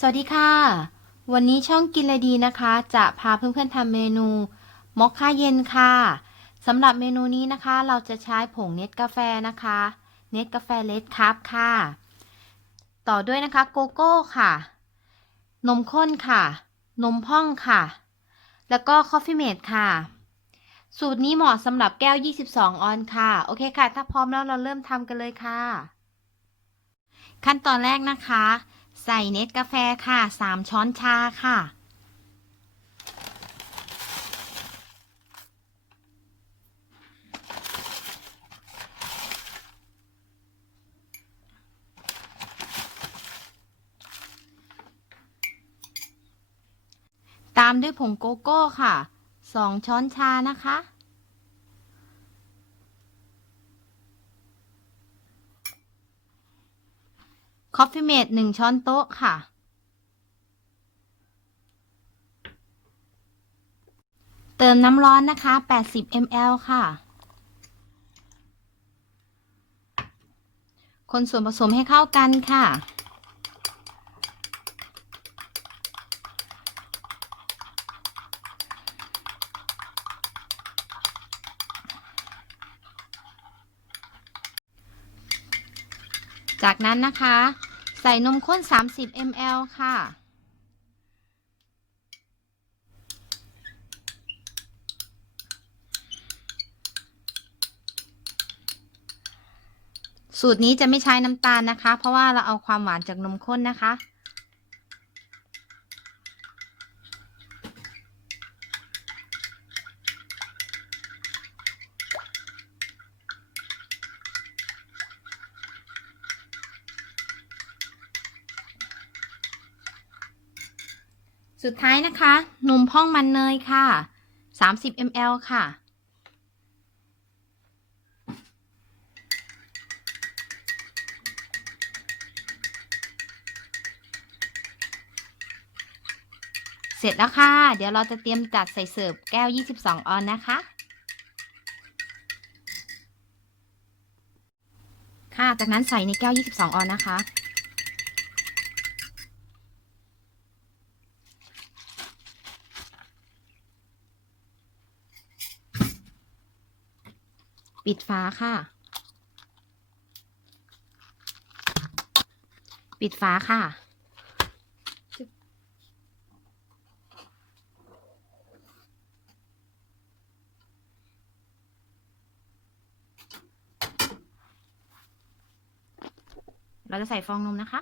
สวัสดีค่ะ วันนี้ช่องกินเลยดีนะคะ จะพาเพื่อนๆทำเมนูมอคค่าเย็นค่ะสำหรับเมนูนี้นะคะ เราจะใช้ผงเนสกาแฟนะคะ เนสกาแฟเลดคัพค่ะ ต่อด้วยนะคะโกโก้ค่ะ นมข้นค่ะ นมพ่องค่ะ แล้วก็คอฟฟี่เมดค่ะ สูตรนี้เหมาะสำหรับแก้ว 22 ออนค่ะ โอเคค่ะ ถ้าพร้อมแล้วเราเริ่มทำกันเลยค่ะ ขั้นตอนแรกนะคะ ใส่เนสกาแฟค่ะ 3 ช้อนชาค่ะ ตามด้วยผงโกโก้ค่ะ 2 ช้อนชานะคะ คอฟฟี่เมด1ช้อนโต๊ะค่ะ เติมน้ำร้อนนะคะ 80 ml ค่ะ คนส่วนผสมให้เข้ากันค่ะจากนั้นนะคะ ใส่นมข้น 30 ml ค่ะ สูตรนี้จะไม่ใช้น้ำตาลนะคะ เพราะว่าเราเอาความหวานจากนมข้นนะคะ สุดท้ายนะคะนมพ่องมันเนยค่ะ 30 ml ค่ะ เสร็จแล้วค่ะ เดี๋ยวเราจะเตรียมจัดใส่เสิร์ฟแก้ว 22 ออนนะคะ ค่ะ จากนั้นใส่ในแก้ว 22 ออนนะคะ ปิดฝาค่ะ ปิดฝาค่ะ เราจะใส่ฟองนมนะคะ